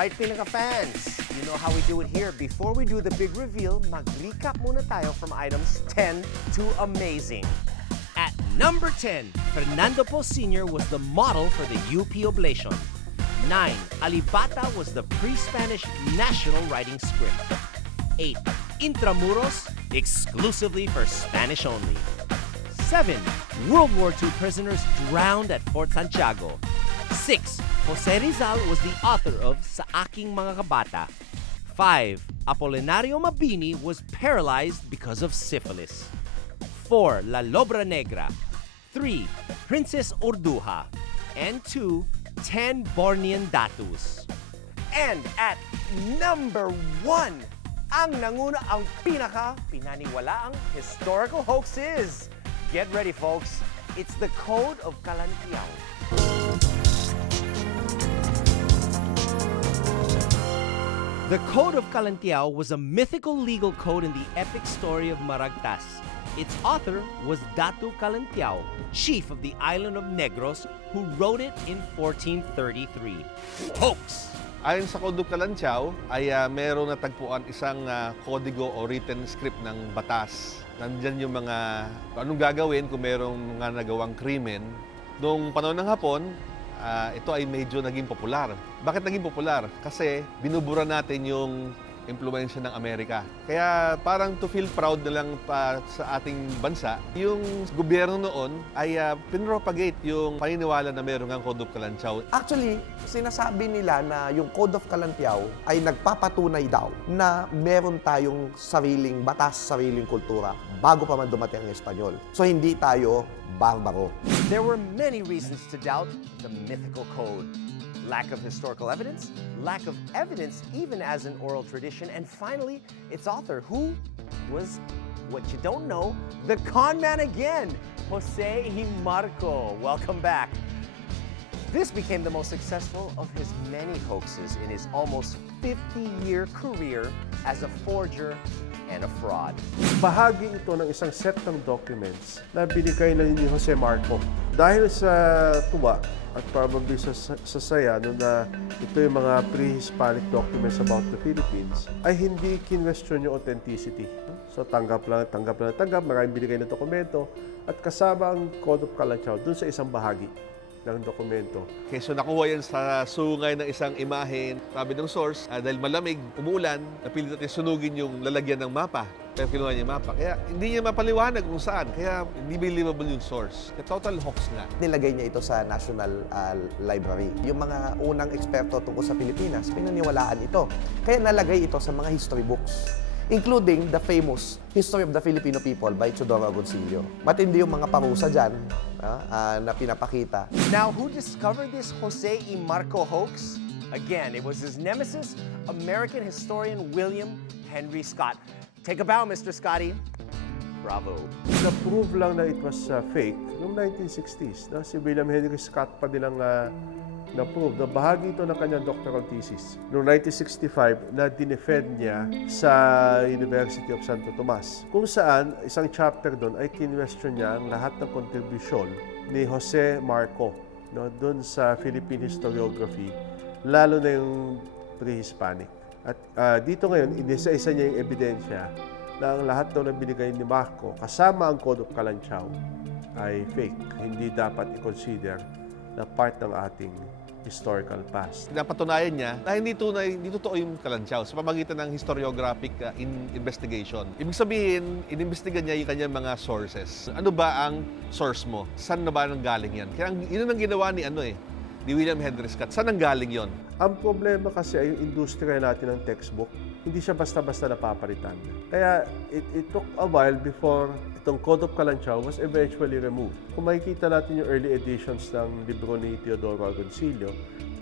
Right, Pinaka fans, you know how we do it here. Before we do the big reveal, mag-recap muna tayo from items 10 to amazing. At number 10, Fernando Po Sr. was the model for the UP Oblation. 9. Alibata was the pre-Spanish national writing script. 8. Intramuros, exclusively for Spanish only. 7. World War II prisoners drowned at Fort Santiago. 6. Jose Rizal was the author of Sa Aking Mga Kabata. 5. Apolinario Mabini was paralyzed because of syphilis. 4. La Lobra Negra. 3. Princess Urduja. And 2. 10 Bornean Datus. And at number 1, ang nanguna ang pinaka pinaniwalaang historical hoax is. Get ready folks, it's the Code of Kalantiao. The Code of Kalantiao was a mythical legal code in the epic story of Maragtas. Its author was Datu Kalantiao, chief of the island of Negros, who wrote it in 1433. Hoax! Ayon sa Code of Kalantiao, ay uh, meron natagpuan isang ah, kodigo o written script ng batas. Nandyan yung mga anong gagawin kung merong mga nagawang krimen. Noong panahon ng Hapon, ah, ito ay medyo naging popular. Bakit naging popular? Kasi binubura natin yung impluensya ng Amerika. Kaya parang to feel proud na lang pa sa ating bansa, yung gobyerno noon ay uh, pinropagate yung paniniwala na meron ang Code of Kalantiao Actually, sinasabi nila na yung Code of Kalantiao ay nagpapatunay daw na meron tayong sariling batas, sariling kultura bago pa man dumating ang Espanyol. So hindi tayo barbaro. There were many reasons to doubt the mythical code. Lack of historical evidence, lack of evidence even as an oral tradition, and finally, its author, who was, what you don't know, the con man again, Jose Himarco. Welcome back. This became the most successful of his many hoaxes in his almost 50-year career as a forger and a fraud. Bahagi ito ng isang set ng documents na binigay na ni Jose Marco. Dahil sa tuwa at probably sa, sa saya no, na ito yung mga pre-Hispanic documents about the Philippines, ay hindi kinwestiyon yung authenticity. So tanggap lang, tanggap lang, tanggap, maraming binigay na dokumento at kasama ang Code of Calachao dun sa isang bahagi ng dokumento. Okay, so nakuha yan sa sungay ng isang imahen. Sabi ng source, ah, dahil malamig, umuulan, napilit natin sunugin yung lalagyan ng mapa. Kaya kinuha niya yung mapa. Kaya hindi niya mapaliwanag kung saan. Kaya hindi believable yung source. Kaya total hoax nga. Nilagay niya ito sa National ah, Library. Yung mga unang eksperto tungkol sa Pilipinas, pinaniwalaan ito. Kaya nalagay ito sa mga history books including the famous History of the Filipino People by Teodoro Agoncillo. Matindi yung mga parusa dyan ah, ah, na pinapakita. Now, who discovered this Jose y Marco hoax? Again, it was his nemesis, American historian William Henry Scott. Take a bow, Mr. Scotty. Bravo. Na-prove lang na it was uh, fake noong 1960s. No? Si William Henry Scott pa nilang uh, na-prove na bahagi ito ng kanyang doctoral thesis. Noong 1965, na dinefend niya sa University of Santo Tomas. Kung saan, isang chapter doon ay kinwestiyon niya ang lahat ng kontribusyon ni Jose Marco no, doon sa Philippine historiography, lalo na yung pre-Hispanic. At ah, dito ngayon, inisa-isa niya yung ebidensya na ang lahat daw na binigay ni Marco kasama ang Code of Kalantiao ay fake. Hindi dapat i-consider na part ng ating historical past. Napatunayan niya na hindi tunay, hindi totoo yung kalantiaw sa pamagitan ng historiographic uh, in- investigation. Ibig sabihin, inimbestigan niya yung kanyang mga sources. Ano ba ang source mo? Saan na ba nang galing yan? Kaya yun ang ginawa ni ano eh, ni William Henry Scott. Saan ang galing yon? Ang problema kasi ay yung industriya natin ng textbook, hindi siya basta-basta napapalitan. Kaya it, it took a while before itong Code of Kalantiao was eventually removed. Kung makikita natin yung early editions ng libro ni Teodoro Agoncillo,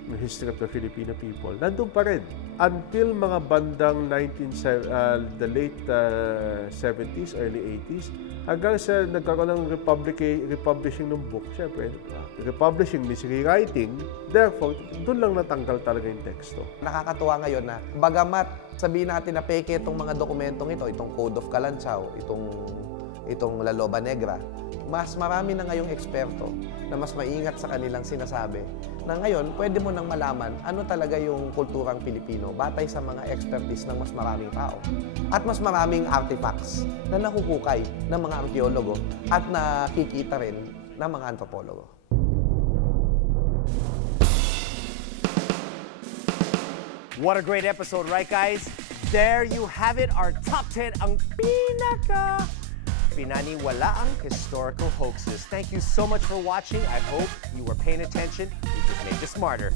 ng History of the Filipino People, nandun pa rin. Until mga bandang 19, se- uh, the late uh, 70s, early 80s, hanggang sa nagkaroon ng republic, republishing ng book, syempre, republishing means rewriting, therefore, doon lang natanggal talaga yung teksto. Nakakatuwa ngayon na bagamat sabihin natin na peke itong mga dokumentong ito, itong Code of Kalantiao, itong itong La Loba Negra, mas marami na ngayong eksperto na mas maingat sa kanilang sinasabi na ngayon pwede mo nang malaman ano talaga yung kulturang Pilipino batay sa mga expertise ng mas maraming tao. At mas maraming artifacts na nahuhukay ng mga arkeologo at nakikita rin ng mga antropologo. What a great episode, right, guys? There you have it, our top 10 ang pinaka pinaniwalaang historical hoaxes. Thank you so much for watching. I hope you were paying attention. We just made you smarter.